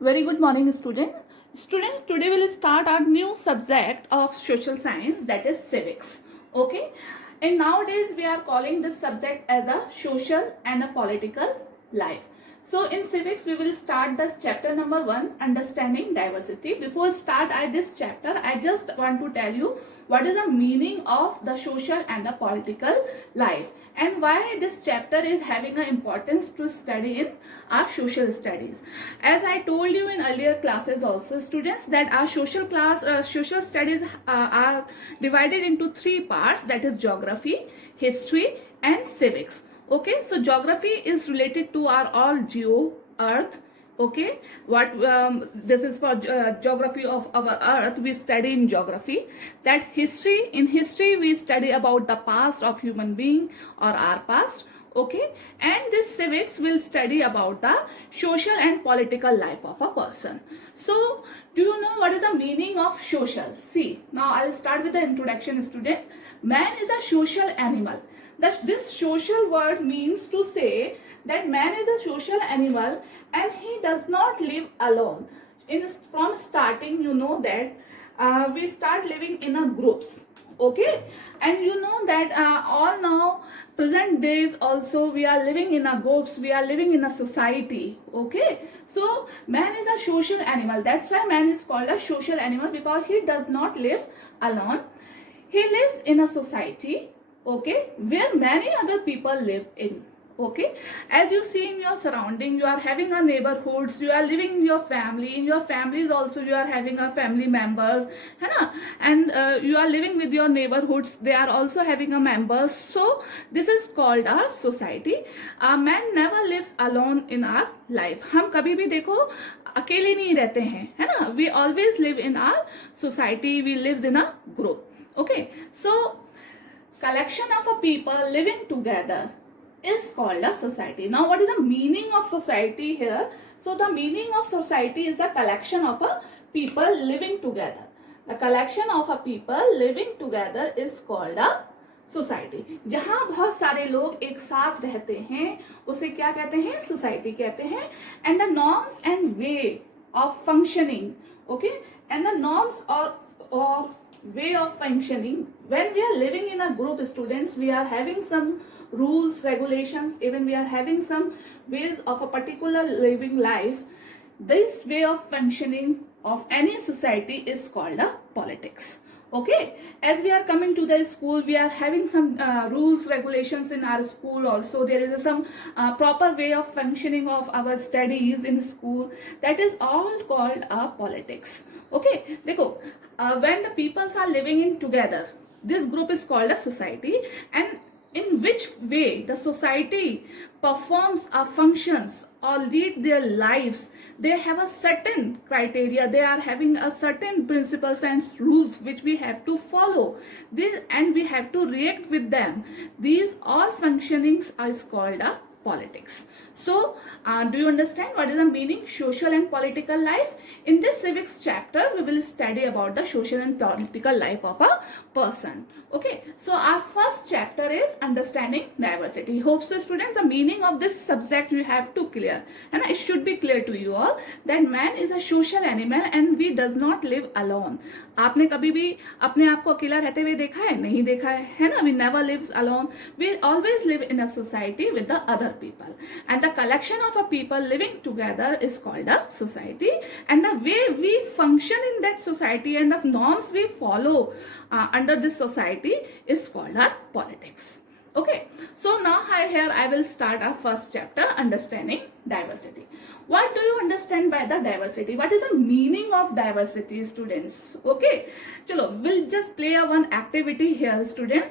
Very good morning, student. Students, today we'll start our new subject of social science, that is civics. Okay, and nowadays we are calling this subject as a social and a political life. So in civics we will start this chapter number 1, understanding diversity. Before start this chapter, I just want to tell you what is the meaning of the social and the political life, and why this chapter is having an importance to study in our social studies. As I told you in earlier classes also, students, that our social studies are divided into three parts, that is geography, history and civics. Okay, so geography is related to our all geo, earth. Okay, what this is for geography of our earth, we study in geography. That history, in history we study about the past of human being or our past. Okay, and this civics will study about the social and political life of a person. So do you know what is the meaning of social? See, now I'll start with the introduction, students. Man is a social animal. This social word means to say that man is a social animal and he does not live alone. From starting, you know that we start living in a groups. Okay, and you know that all now present days also we are living in a groups, we are living in a society. Okay, so man is a social animal. That's why man is called a social animal, because he does not live alone. He lives in a society, okay, where many other people live in. Okay, as you see in your surrounding, you are having a neighborhoods, you are living in your family. In your families also you are having a family members, है ना, and you are living with your neighborhoods, they are also having a members. So this is called our society. A man never lives alone in our life. हम कभी भी देखो अकेले नहीं रहते हैं, है ना. We always live in our society, we lives in a group. Okay, so collection of a people living together is called a society. Now what is the meaning of society here? So the meaning of society is the collection of a people living together. The collection of a people living together is called a society. जहां बहुत सारे लोग एक साथ रहते हैं उसे क्या कहते हैं? सोसाइटी कहते हैं. And the norms and way of functioning, okay, and the norms और way of functioning when we are living in a group, students, we are having some rules, regulations, even we are having some ways of a particular living life. This way of functioning of any society is called a politics. Okay, as we are coming to the school, we are having some rules, regulations in our school also. There is some proper way of functioning of our studies in school. That is all called a politics. Okay, देखो, when the peoples are living in together, this group is called a society. And in which way the society performs or functions or lead their lives, they have a certain criteria, they are having a certain principles and rules which we have to follow this, and we have to react with them. These all functionings is called a politics. So do you understand what is the meaning social and political life? In this civics chapter we will study about the social and political life of a person. Okay, so our first chapter is understanding diversity. Hope so students the meaning of this subject you have to clear, and it should be clear to you all that man is a social animal and we does not live alone. आपने कभी भी अपने आप को अकेला रहते हुए देखा है? नहीं देखा है ना. We never lives alone. We always live in a society with the other people, and the collection of a people living together is called a society. And the way we function in that society and the norms we follow under this society is called our politics. Okay, so now here I will start our first chapter, understanding diversity. What do you understand by the diversity? What is the meaning of diversity, students? Okay, chalo, we'll just play a one activity here, student.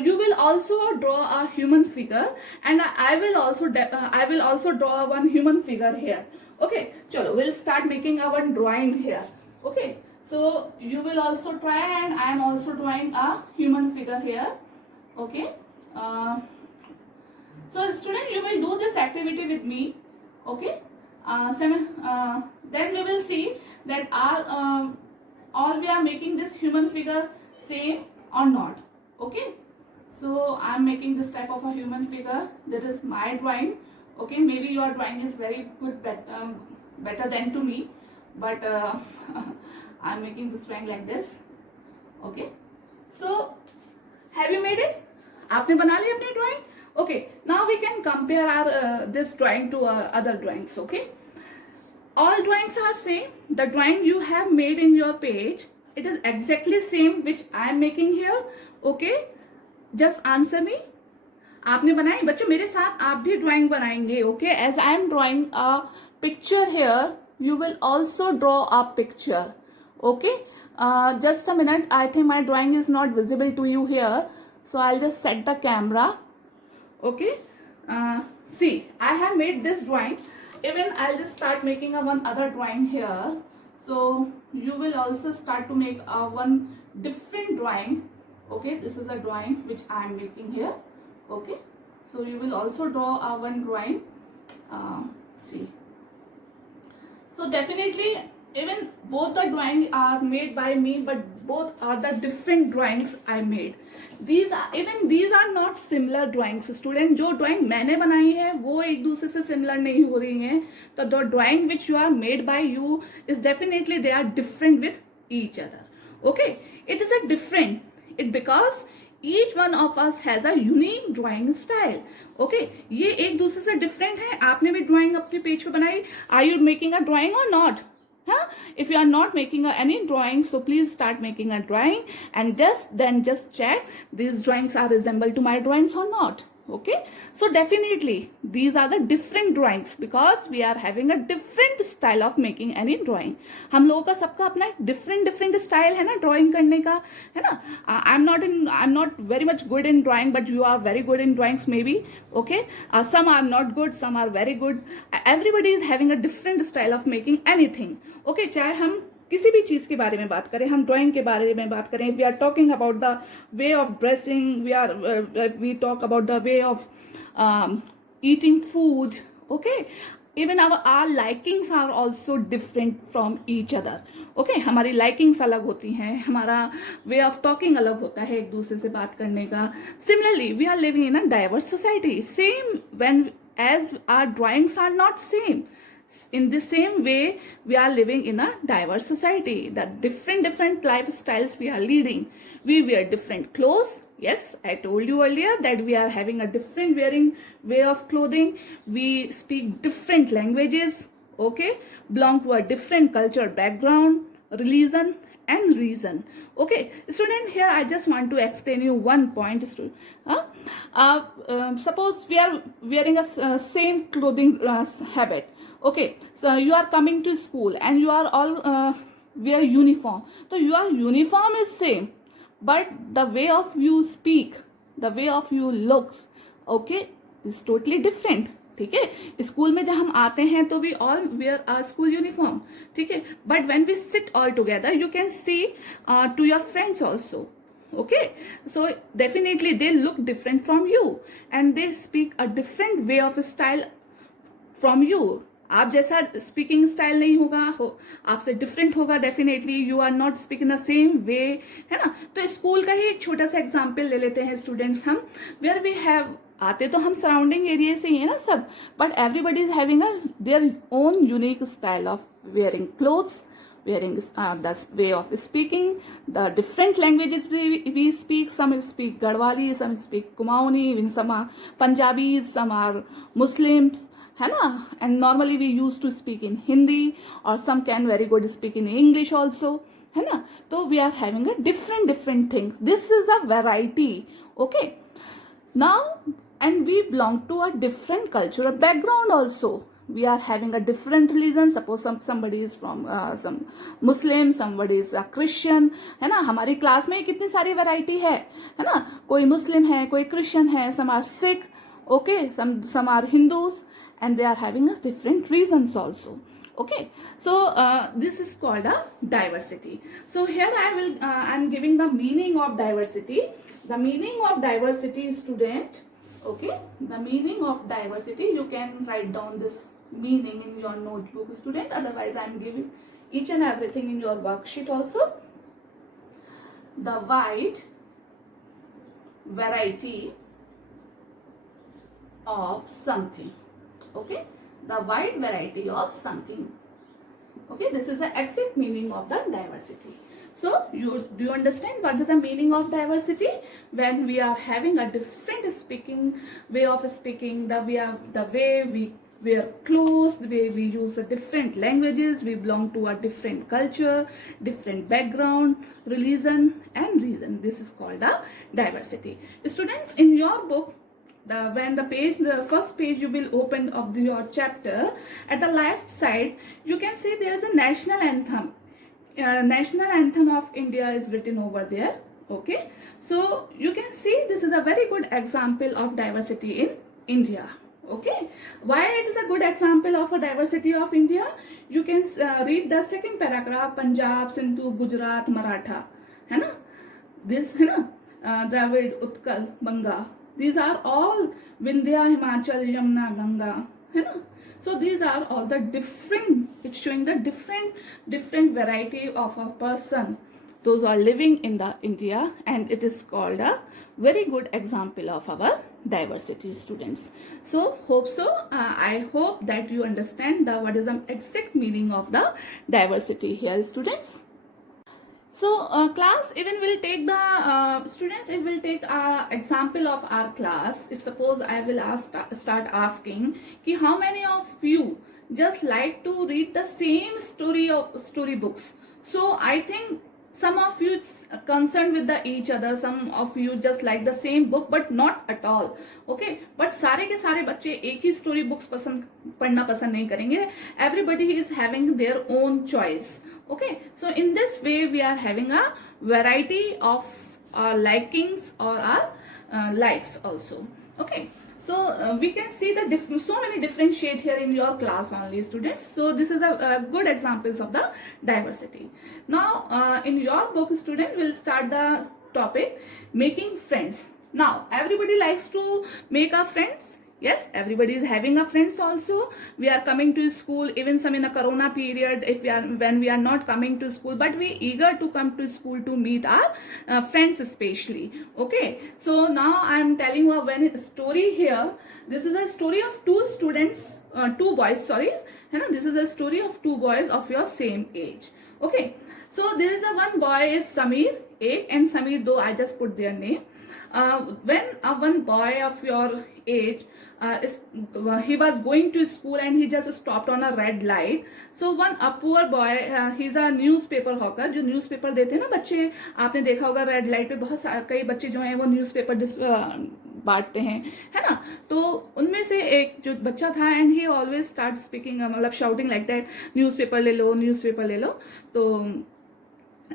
You will also draw a human figure, and I will also draw one human figure here. Okay, chalo, we'll start making our drawing here. Okay, so you will also try, and I am also drawing a human figure here. Okay. So student, you will do this activity with me. Okay, then we will see that all we are making this human figure same or not. Okay, so I am making this type of a human figure. That is my drawing. Okay, maybe your drawing is very good, but better than to me, but I'm making this drawing like this. Okay, so have you made it? आपने बना ली अपनी drawing? Okay, now we can compare our this drawing to other drawings. Okay, all drawings are same. The drawing you have made in your page, it is exactly same which I am making here. Okay, just answer me. आपने बनाई बच्चों, मेरे साथ आप भी drawing बनाएंगे. Okay, as I am drawing a picture here, you will also draw a picture. Okay, just a minute. I think my drawing is not visible to you here, so I'll just set the camera. Okay, see, I have made this drawing. Even I'll just start making a one other drawing here, so you will also start to make a one different drawing. Okay, this is a drawing which I am making here. Okay, so you will also draw a one drawing. See, so definitely even both the drawing are made by me, but both are the different drawings I made. These are not similar drawings. Student, जो drawing मैंने बनाई है वो एक दूसरे से similar नहीं हो रही हैं. तो the drawing which you are made by you is definitely they are different with each other. Okay, it is a different. It because each one of us has a unique drawing style. Okay, ये एक दूसरे से different है. आपने भी drawing अपने page पे बनाई. Are you making a drawing or not? Huh? If you are not making any drawing, so please start making a drawing and just check these drawings are resemble to my drawings or not. Okay, so definitely these are the different drawings because we are having a different style of making any drawing. हम लोगों का सबका अपना different style है ना drawing करने का, है ना. I'm not very much good in drawing, but you are very good in drawings maybe. Okay, some are not good, some are very good. Everybody is having a different style of making anything. Okay, चाहे हम किसी भी चीज के बारे में बात करें, हम ड्राइंग के बारे में बात करें, we are talking about the way of dressing, we talk about the way of eating food. Okay, even our likings are also different from each other. Okay, हमारी लाइकिंग्स अलग होती हैं, हमारा वे ऑफ टॉकिंग अलग होता है एक दूसरे से बात करने का. Similarly we are living in a diverse society. Same when as our drawings are not same. In the same way, we are living in a diverse society. The different lifestyles we are leading. We wear different clothes. Yes, I told you earlier that we are having a different wearing way of clothing. We speak different languages. Okay, belong to a different culture background, religion and reason. Okay, student, here I just want to explain you one point. Suppose we are wearing a same clothing habit. Okay, so you are coming to school and you are all wear uniform. So your uniform is same, but the way of you speak, the way of you looks, okay, is totally different. ठीक है, school में जब हम आते हैं तो we all wear our school uniform. ठीक है, but when we sit all together you can see to your friends also. Okay, so definitely they look different from you and they speak a different way of style from you. आप जैसा speaking style नहीं होगा, आपसे different होगा. Definitely you are not speaking the same way, है ना. तो school का ही एक छोटा सा एग्जाम्पल ले लेते हैं स्टूडेंट्स हम. वेयर वी हैव आते तो हम सराउंडिंग एरिया से ही है ना सब, but everybody is having their own unique style of wearing clothes, wearing the way of speaking, the different languages we speak. Some speak Garhwali, some speak Kumaoni, even some are Punjabis, some are Muslims, है ना. And normally we used to speak in Hindi, or some can very good speak in English also, है ना. तो we are having a different things. This is a variety. Okay, now and we belong to a different cultural background also. We are having a different religion. Suppose somebody is from some Muslim, somebody is a Christian, है ना. हमारी class में कितनी सारी variety है ना. कोई मुस्लिम है, कोई क्रिश्चियन है, some are Sikh, okay, some are Hindus, and they are having a different reasons also. Okay, so this is called a diversity. So here I'm giving the meaning of diversity. The meaning of diversity, student. Okay, the meaning of diversity, you can write down this meaning in your notebook, student. Otherwise I am giving each and everything in your worksheet also. The wide variety of something. Okay, the wide variety of something. Okay, this is the exact meaning of the diversity. So do you understand what is the meaning of diversity? When we are having a different speaking way of speaking, the way we wear clothes, the way we use the different languages, we belong to a different culture, different background, religion and reason. This is called the diversity. Students, in your book, the first page you will open of your chapter, at the left side you can see there is a national anthem. National anthem of India is written over there. Okay, so you can see this is a very good example of diversity in India. Okay, why it is a good example of a diversity of India? You can read the second paragraph. Punjab, Sindhu, Gujarat, Maratha, है ना? This है ना? Dravid, Utkal, Banga. These are all Vindhya, Himachal, Yamuna, Ganga, है ना? So these are all the different, it's showing the different variety of a person. Those are living in the India, and it is called a very good example of our diversity, students. So I hope that you understand what is the exact meaning of the diversity here, students. So class, even will take the students, it will take example of our class. If suppose I will start asking ki how many of you just like to read the same story books. So I think some of you concerned with each other, some of you just like the same book but not at all. Okay, but सारे के सारे बच्चे एक ही story books पढ़ना पसंद नहीं करेंगे. Everybody is having their own choice. Okay, so in this way we are having a variety of our likings or our likes also. Okay, so we can see the so many different shades here in your class only, students. So this is a good examples of the diversity. Now in your book, student, will start the topic making friends. Now everybody likes to make a friends. Yes, everybody is having a friends also. We are coming to school, even some in a corona period, when we are not coming to school, but we eager to come to school to meet our friends especially. Okay, so now I am telling you a story here. This is a story of two boys, sorry. This is a story of two boys of your same age. Okay, so there is one boy is Samir, 8, and Samir, though I just put their name. When one boy of your age he was going to school and he just stopped on a red light. So one poor boy, he's a newspaper hawker. जो newspaper देते हैं ना बच्चे, आपने देखा होगा red light पे बहुत कई बच्चे जो हैं वो newspaper बांटते हैं, है ना? तो उनमें से एक जो बच्चा था and he always starts speaking, मतलब shouting like that, newspaper ले लो. तो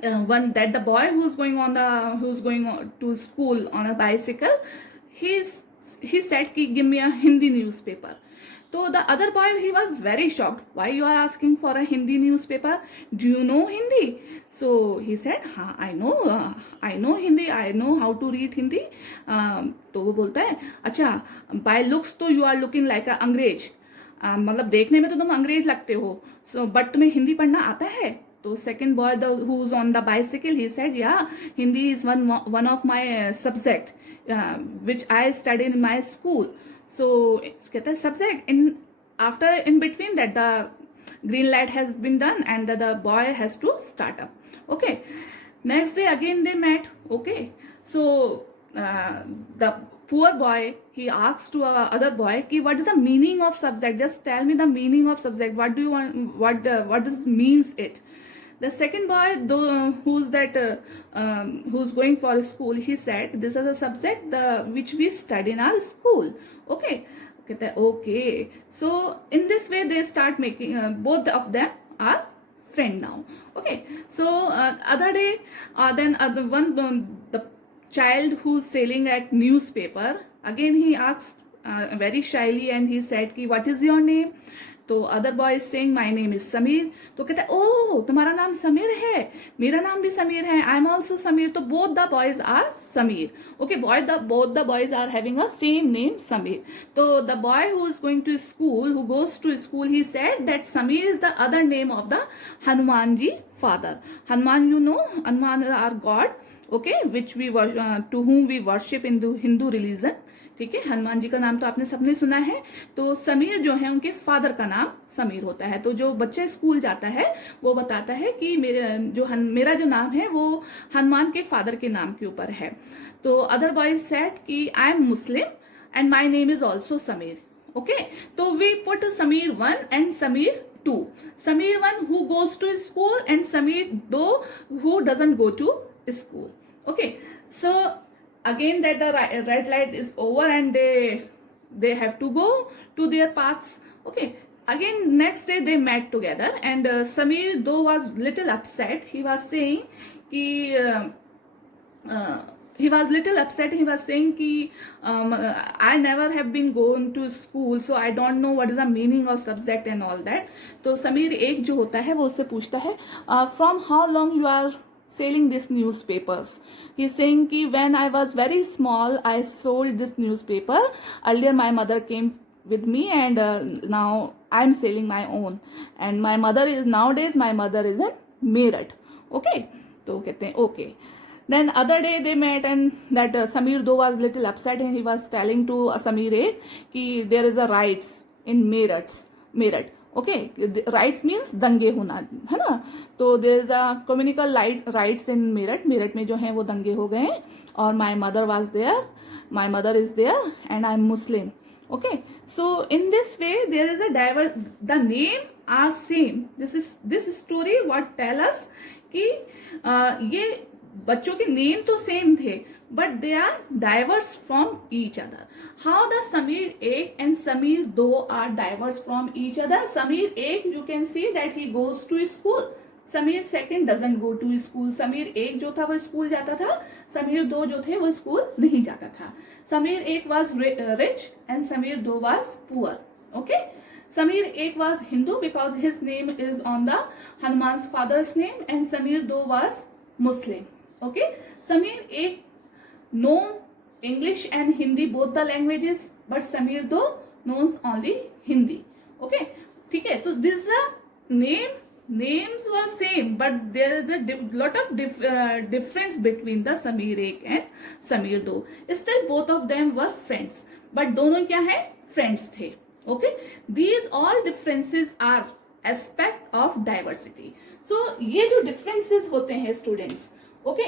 the boy who's going to school on a bicycle, he said ki give me a Hindi newspaper. So the other boy, he was very shocked. Why you are asking for a Hindi newspaper? Do you know Hindi? So he said, I know Hindi. I know how to read Hindi. तो वो बोलता है, अच्छा, by looks तो you are looking like a अंग्रेज. मतलब देखने में तो तुम अंग्रेज लगते हो. So but तुम्हें हिंदी पढ़ना आता है? So second boy, who's on the bicycle, he said, yeah, Hindi is one of my subject which I studied in my school. So it's a subject. In between that, the green light has been done and the boy has to start up. Okay. Next day again they met. Okay. So the poor boy, he asks to other boy, ki what is the meaning of subject? Just tell me the meaning of subject. What do you want? What does means it? The second boy, who's going for school, he said, this is a subject which we study in our school. Okay. Okay. So in this way, they start making, both of them are friend now. Okay. So other day, the child who's selling at newspaper, again he asked very shyly and he said, ki, what is your name? तो other boy is saying my name is Sameer. तो कहता है, ओह तुम्हारा नाम समीर है, मेरा नाम भी समीर है, आई एम ऑल्सो समीर. तो both the boys are Sameer. Okay, both the boys are having a same name Sameer. तो the boy who is going to school, who goes to school, he said that Sameer is the other name of the Hanuman ji father. Hanuman, you know, Hanuman are God, okay, which to whom we worship in the Hindu religion. ठीक है, हनुमान जी का नाम तो आपने सबने सुना है। तो समीर जो है उनके फादर का नाम समीर होता है। तो जो बच्चा स्कूल जाता है वो बताता है कि मेरा जो नाम है वो हनुमान के फादर के नाम के ऊपर है। तो अदर बॉयज सेड कि I am Muslim and my name is also Sameer. Okay, तो we put Sameer 1 and Sameer 2. Sameer 1 who goes to school and Sameer 2 who doesn't go to school. Okay, so again that the red light is over and they have to go to their paths. Okay, again next day they met together and Sameer though was little upset. He was saying कि he was little upset. He was saying ki I never have been going to school so I don't know what is the meaning of subject and all that. तो समीर एक जो होता है वो उससे पूछता है from how long you are selling these newspapers. He's saying ki when I was very small I sold this newspaper. Earlier my mother came with me and now I'm selling my own and my mother is nowadays my mother is in Meerut. Okay, तो कहते हैं okay. Then other day they met and that Sameer though was little upset and he was telling to Sameer 8 कि there is a riots in Meerut. Okay, riots means दंगे होना है ना. तो there is a communal riots in Meerut में जो है वो दंगे हो गए और my mother was there, my mother is there and I'm Muslim. Okay, so in this way there is a the name are same. This story what tell us कि ये बच्चों के नेम तो सेम थे but they are diverse from each other. How the Sameer एक and Sameer 2 are diverse from each other. Sameer एक you can see that he goes to school. Sameer second doesn't go to school. Sameer एक जो था वो स्कूल जाता था, समीर 2 जो थे वो स्कूल नहीं जाता था. समीर एक was rich and Sameer 2 was poor. Okay, Sameer एक was Hindu because his name is on the Hanuman father's name and Sameer 2 was Muslim. Okay, Sameer एक known English and Hindi both the languages, but Sameer though knows only Hindi. Okay, ठीक है. तो this names were same, but there is a lot of difference between the Sameer एक and Sameer 2. Still both of them were friends, but दोनों क्या है, friends थे. Okay, these all differences are aspect of diversity. So ये जो differences होते हैं students, okay,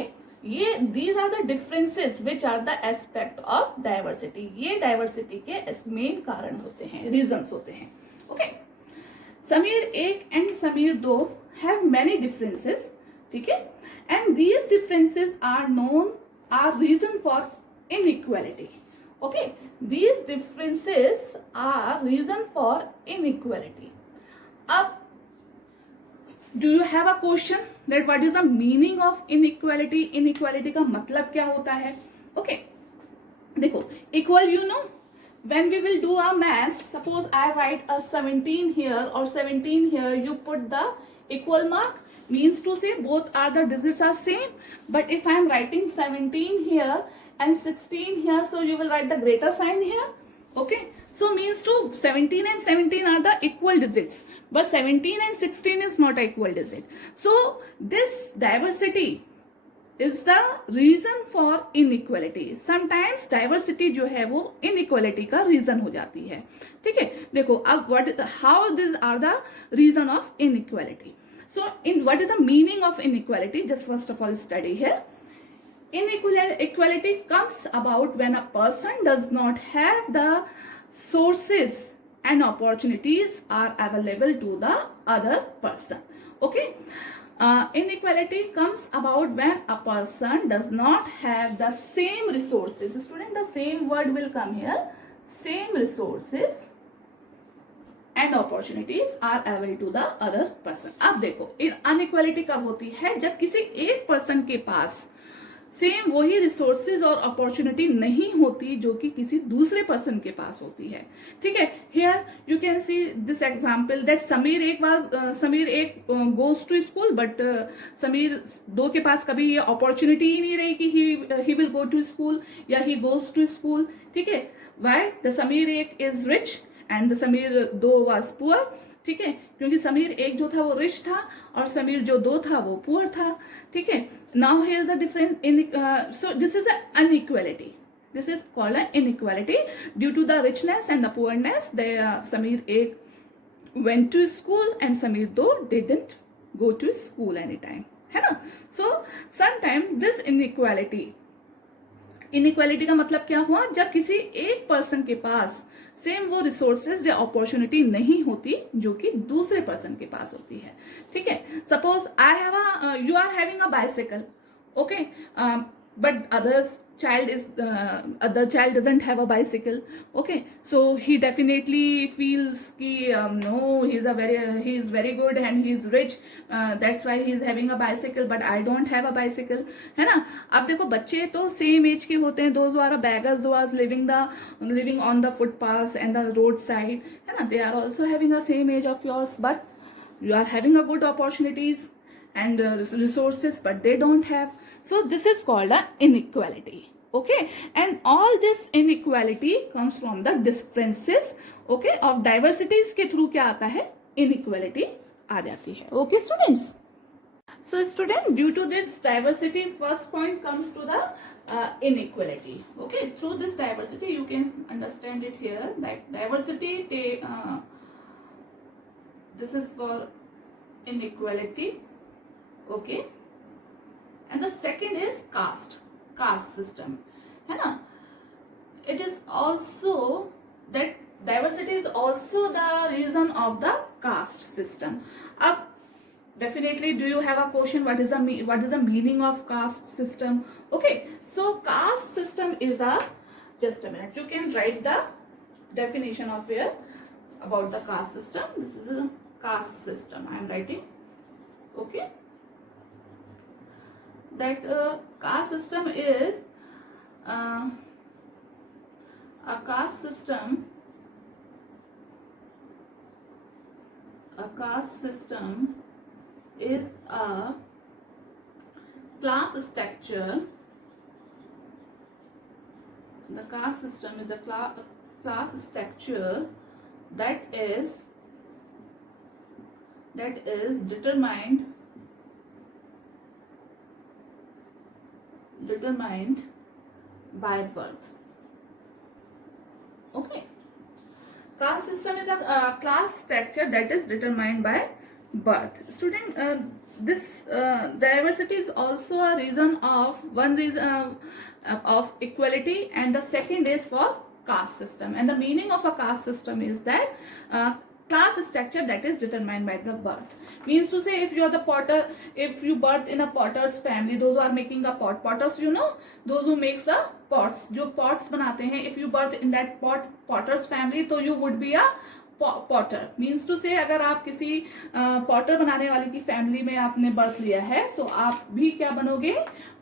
ये these are the differences which are the aspect of diversity. ये डाइवर्सिटी के मेन कारण होते हैं, रीजंस होते हैं. ओके, समीर एक and Sameer 2 have many differences. ठीक है, and these differences are known are reason for inequality. Okay, these differences are reason for inequality. अब do you have a question that what is the meaning of inequality? inequality का मतलब क्या होता है? Okay, देखो, equal you know when we will do a math, suppose I write a 17 here or 17 here, you put the equal mark, means to say both are the digits are same. But if I am writing 17 here and 16 here, so you will write the greater sign here. Okay, so means to 17 and 17 are the equal digits, but 17 and 16 is not an equal digit. So this diversity is the reason for inequality. Sometimes diversity जो है वो inequality का reason हो जाती है. ठीक है, देखो अब how these are the reason of inequality. So what is the meaning of inequality? Just first of all study here. Inequality comes about when a person does not have the sources and opportunities are available to the other person. Okay, inequality comes about when a person does not have the same resources. Student, the same word will come here. Same resources and opportunities are available to the other person. अब देखो, inequality कब होती है? जब किसी एक person के पास same वही रिसोर्सेज और अपॉर्चुनिटी नहीं होती जो कि किसी दूसरे पर्सन के पास होती है. ठीक है, here you can see this example that Sameer एक goes to school but Sameer 2 के पास कभी ये अपॉर्चुनिटी ही नहीं रही कि he will go to school या ही गोज टू स्कूल. ठीक है, व्हाई द समीर एक is rich and the Sameer 2 was poor. ठीक है, क्योंकि समीर एक जो था वो रिच था और समीर जो 2 था वो पुअर था. ठीक है, now here is the difference in so this is an inequality. This is called an inequality. Due to the richness and the poorness, Sameer A went to school and Sameer though didn't go to school anytime, है ना. So sometimes this inequality का मतलब क्या हुआ, जब किसी एक person के पास सेम वो रिसोर्सेज या अपॉर्चुनिटी नहीं होती जो कि दूसरे पर्सन के पास होती है. ठीक है, suppose you are having a bicycle, okay, but other child doesn't have a bicycle, okay, so he definitely feels ki no, he is very good and he is rich, that's why he is having a bicycle, but I don't have a bicycle, है ना. अब देखो बच्चे तो same as के होते हैं, those who are beggars, those who are living on the footpaths and the roadside, है ना, they are also having the same age of yours, but you are having a good opportunities and resources, but they don't have. So this is called an inequality, okay, and all this inequality comes from the differences, okay, of diversities के through क्या आता है, inequality आ जाती है. Okay students, so student, due to this diversity, first point comes to the inequality. Okay, through this diversity you can understand it here, like diversity, this is for inequality, okay, and the second is caste system, है ना. It is also that diversity is also the reason of the caste system. अब definitely do you have a question, what is the meaning of caste system? Okay, so caste system is just a minute, you can write the definition of here about the caste system. This is a caste system I am writing, okay, that caste system is a caste system is a class structure. The caste system is a class structure that is determined by birth. Okay, caste system is a class structure that is determined by birth. Student, this diversity is also a reason of of equality, and the second is for caste system. And the meaning of a caste system is that class structure that is determined by the birth. Means to say, if you are the potter, if you birth in a potter's family, those who are making a potters, you know, those who makes the pots, जो pots बनाते हैं, if you birth in that potter's family, तो you would be a potter. Means to say, अगर आप किसी potter बनाने वाली की family में आपने birth लिया है, तो आप भी क्या बनोगे,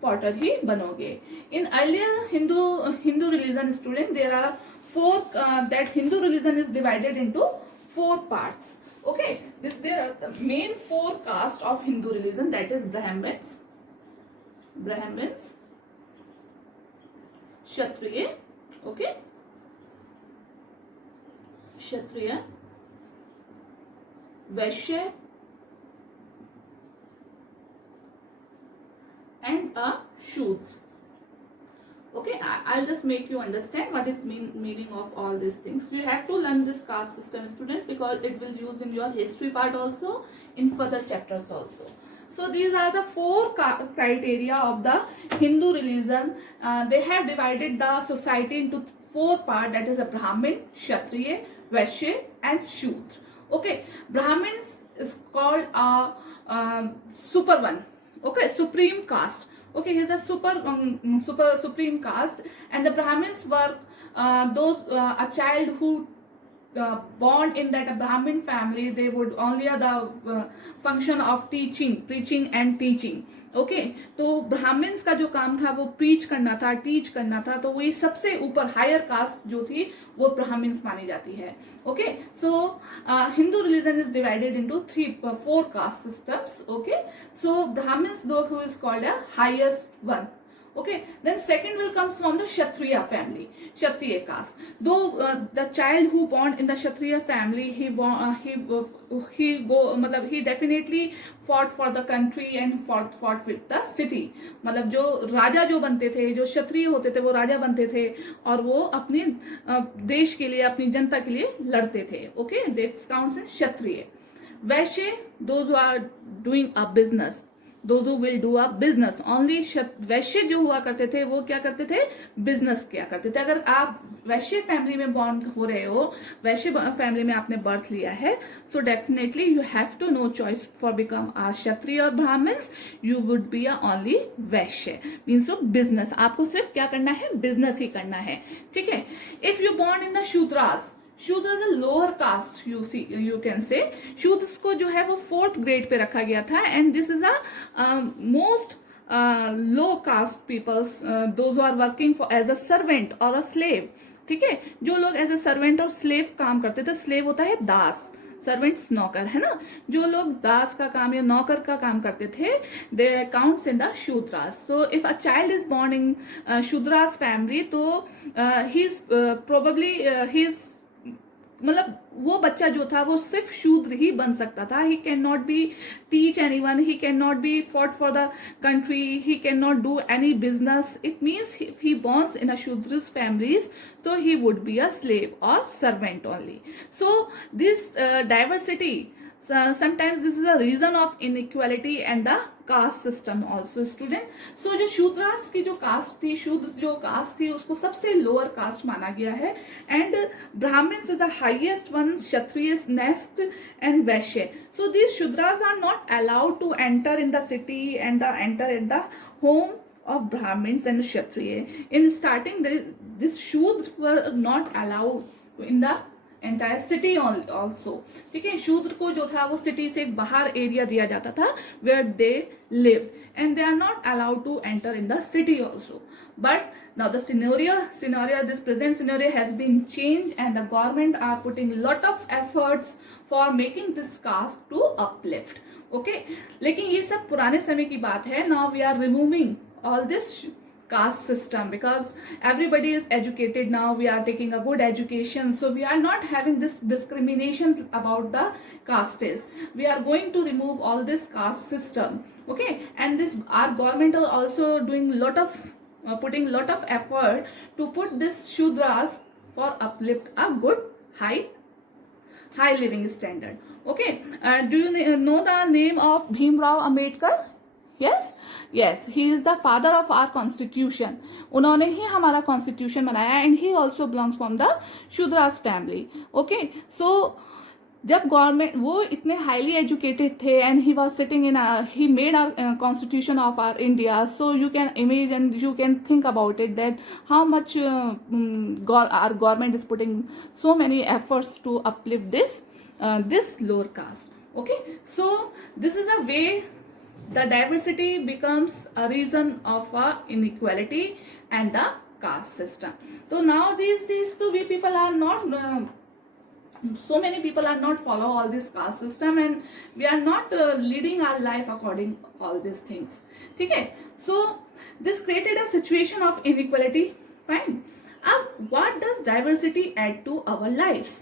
potter ही बनोगे. In earlier Hindu religion, student, there are four that Hindu religion is divided into 4 parts. Okay, there are the main 4 castes of Hindu religion, that is Brahmins, Kshatriya, okay, Kshatriya, Vaishya, and a Shudra. Okay, I'll just make you understand what is meaning of all these things. You have to learn this caste system, students, because it will use in your history part also, in further chapters also. So these are the 4 criteria of the Hindu religion. They have divided the society into 4 parts, that is a Brahmin, Kshatriya, Vaishya, and Shudra. Okay, Brahmins is called a super one. Okay, supreme caste. Okay, he's a supreme caste, and the Brahmins were a child who born in that Brahmin family. They would only the function of preaching and teaching. Okay, तो Brahmins का जो काम था वो preach करना था, teach करना था, तो वही सबसे ऊपर हायर कास्ट जो थी वो ब्राह्मण्स मानी जाती है. Okay, so Hindu religion is divided into 4 caste systems. Okay, so Brahmins, though, who is called a highest one. Okay, then second will comes from the Kshatriya family, Kshatriya caste. Though the child who born in the Kshatriya family, he definitely fought for the country and fought with the city. मतलब जो राजा जो बनते थे, जो क्षत्रिय होते थे, वो राजा बनते थे और वो अपने देश के लिए, अपनी जनता के लिए लड़ते थे. Okay, this counts as Kshatriya. Vaishya, those who are doing a business, those who will do a business. Only वैश्य जो हुआ करते थे वो क्या करते थे, बिजनेस किया करते थे. अगर आप वैश्य फैमिली में बॉर्न हो रहे हो, वैश्य फैमिली में आपने बर्थ लिया है, so definitely you have to no choice for become a Kshatriya और Brahmins, you would be a only Vaishya. Means of business, आपको सिर्फ क्या करना है, बिजनेस ही करना है. ठीक है. If you born in the Shudras, Shudra is a lower caste, you can say. Shudra को जो है वो 4th ग्रेड पे रखा गया था, and this is a most low caste peoples, those are working for as a servant और अ स्लेव. ठीक है. जो लोग एज अ सर्वेंट और स्लेव काम करते थे, स्लेव होता है दास, सर्वेंट्स नौकर, है ना. जो लोग दास का काम या नौकर का काम करते थे, they counts in the Shudras. So if a child is born in Shudras family, तो he is probably he is, मतलब वो बच्चा जो था वो सिर्फ शूद्र ही बन सकता था. He can not be teach anyone, he can not be fought for the country, he can not do any business. It means if he borns in a Shudras families, so he would be a slave or servant only. So this diversity, sometimes this is a reason of inequality and the caste system also, student. So जो शूद्रास की जो cast थी, शूद्र जो cast थी, उसको सबसे lower caste माना गया है, and Brahmans is the highest one, Kshatriya next, and Vaishya. So these shudras are not allowed to enter in the city and enter in the home of Brahmins and Kshatriya. In starting, this Shudra were not allowed in the entire city also. ठीक है. शूद्र को जो था वो city से बाहर area दिया जाता था, where they live, and they are not allowed to enter in the city also. But now the scenario, this present scenario has been changed, and the government are putting lot of efforts for making this caste to uplift. Okay. लेकिन ये सब पुराने समय की बात है. Now we are removing all this caste system because everybody is educated now, we are taking a good education, so we are not having this discrimination about the castes. We are going to remove all this caste system. Okay. And this, our government are also doing lot of putting lot of effort to put this shudras for uplift a good high living standard. Okay. Do you know the name of Bhimrao Ambedkar? yes, he is the father of our constitution. उन्होंने ही हमारा constitution बनाया, and he also belongs from the Shudras family. Okay. So जब government, वो इतने highly educated थे, and he was sitting in, he made our constitution of our India. So you can image and you can think about it that how much our government is putting so many efforts to uplift this lower caste. Okay. So this is a way the diversity becomes a reason of inequality and the caste system. So now these days, so we people are not so many people are not follow all this caste system, and we are not leading our life according all these things. ठीक है. So this created a situation of inequality. Fine. What does diversity add to our lives?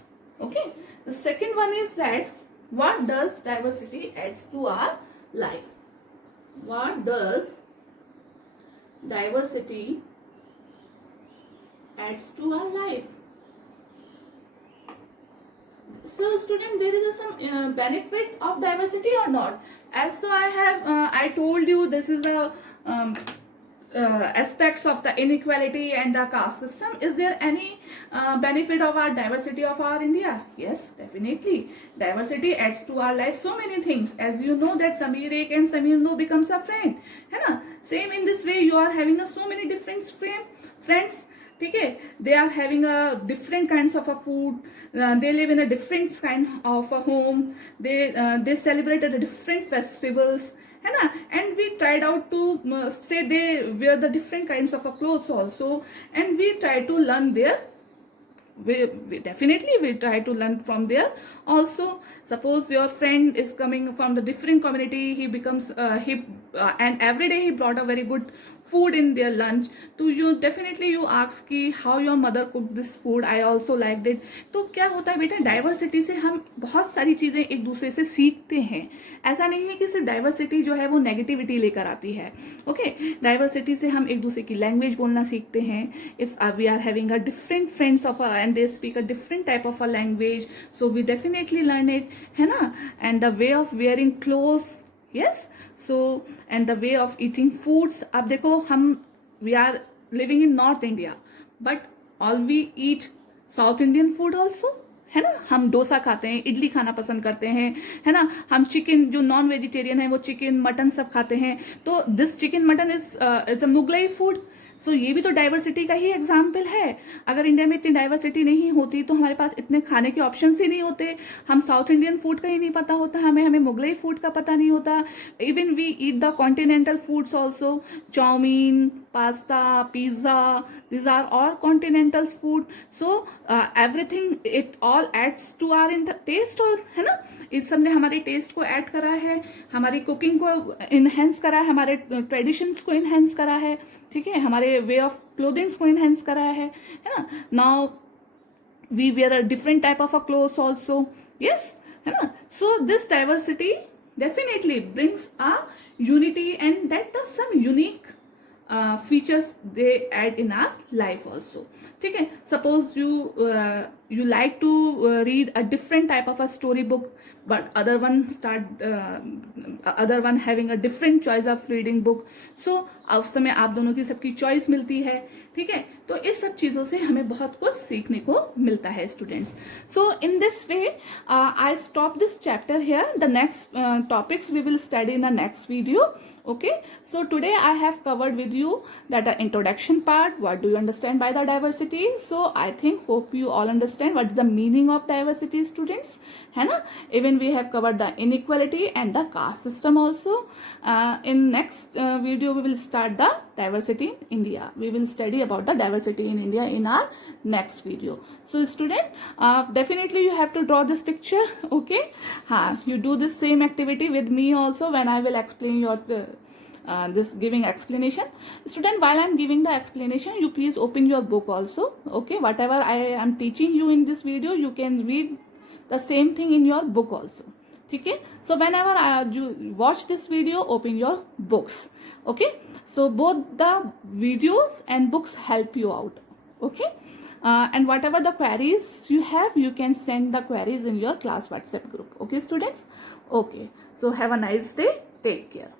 Okay. The second one is that what does diversity adds to our life? What does diversity adds to our life? So student, there is some benefit of diversity or not? As though I told you, this is a aspects of the inequality and the caste system. Is there any benefit of our diversity of our India? Yes, definitely. Diversity adds to our life so many things. As you know that Sameer Ek and Sameer No becomes a friend, है ना. Same in this way, you are having so many different friends. ठीक है. They are having a different kinds of a food. They live in a different kind of a home. They celebrate at different festivals, है ना. And we tried out to say they wear the different kinds of clothes also, and we try to learn there. We definitely we try to learn from there also. Suppose your friend is coming from the different community, he becomes and every day he brought a very good food in their lunch, तो you definitely you ask कि how your mother cooked this food, I also liked it. तो क्या होता है बेटा, diversity से हम बहुत सारी चीज़ें एक दूसरे से सीखते हैं. ऐसा नहीं है कि सिर्फ डाइवर्सिटी जो है वो नेगेटिविटी लेकर आती है. ओके, डाइवर्सिटी से हम एक दूसरे की लैंग्वेज बोलना सीखते हैं. If we are having a different friends of and they speak a different type of a language, so we definitely learn it, है ना. And the way of wearing clothes, yes, so and the way of eating foods. अब देखो, हम we are living in north India, but all we eat south Indian food also, है ना. हम डोसा खाते हैं, इडली खाना पसंद करते हैं, है ना. हम चिकन, जो नॉन वेजिटेरियन है वो चिकन मटन सब खाते हैं. तो this chicken mutton is a Mughlai food. So ये भी तो डाइवर्सिटी का ही एग्जाम्पल है. अगर इंडिया में इतनी डाइवर्सिटी नहीं होती तो हमारे पास इतने खाने के ऑप्शंस ही नहीं होते. हम साउथ इंडियन फूड का ही नहीं पता होता, हमें मुगलाई फूड का पता नहीं होता. Even we eat the continental foods also, chow mein, pasta, pizza, these are all continental food. So everything, it all adds to our taste, है ना. इस सब ने हमारे टेस्ट को ऐड करा है, हमारी कुकिंग को इनहेंस करा है, हमारे ट्रेडिशंस को इनहेंस करा है, ठीक है, हमारे वे ऑफ क्लोथिंग्स को इनहेंस करा है ना. Now we wear a different type of a clothes also, yes, है ना. So this diversity definitely brings a unity and that the some unique features they add in our life also. ठीक है, suppose you like to read a different type of a story book, but other one having a different choice of reading book. So उस समय आप दोनों की सबकी choice मिलती है, ठीक है. तो इस सब चीज़ों से हमें बहुत कुछ सीखने को मिलता है students. So in this way I stop this chapter here. The next topics we will study in the next video. Okay, so today I have covered with you that the introduction part, what do you understand by the diversity. So I hope you all understand what is the meaning of diversity, students, है ना. Even we have covered the inequality and the caste system also. In next video we will start the diversity in India. We will study about the diversity in India in our next video. So student, definitely you have to draw this picture. Okay, you do this same activity with me also when I will explain your this giving explanation. Student, while I am giving the explanation, you please open your book also. Okay, whatever I am teaching you in this video, you can read the same thing in your book also. Okay, so whenever you watch this video, open your books. Okay, so both the videos and books help you out. Okay, and whatever the queries you have, you can send the queries in your class WhatsApp group. Okay students, okay, so have a nice day, take care.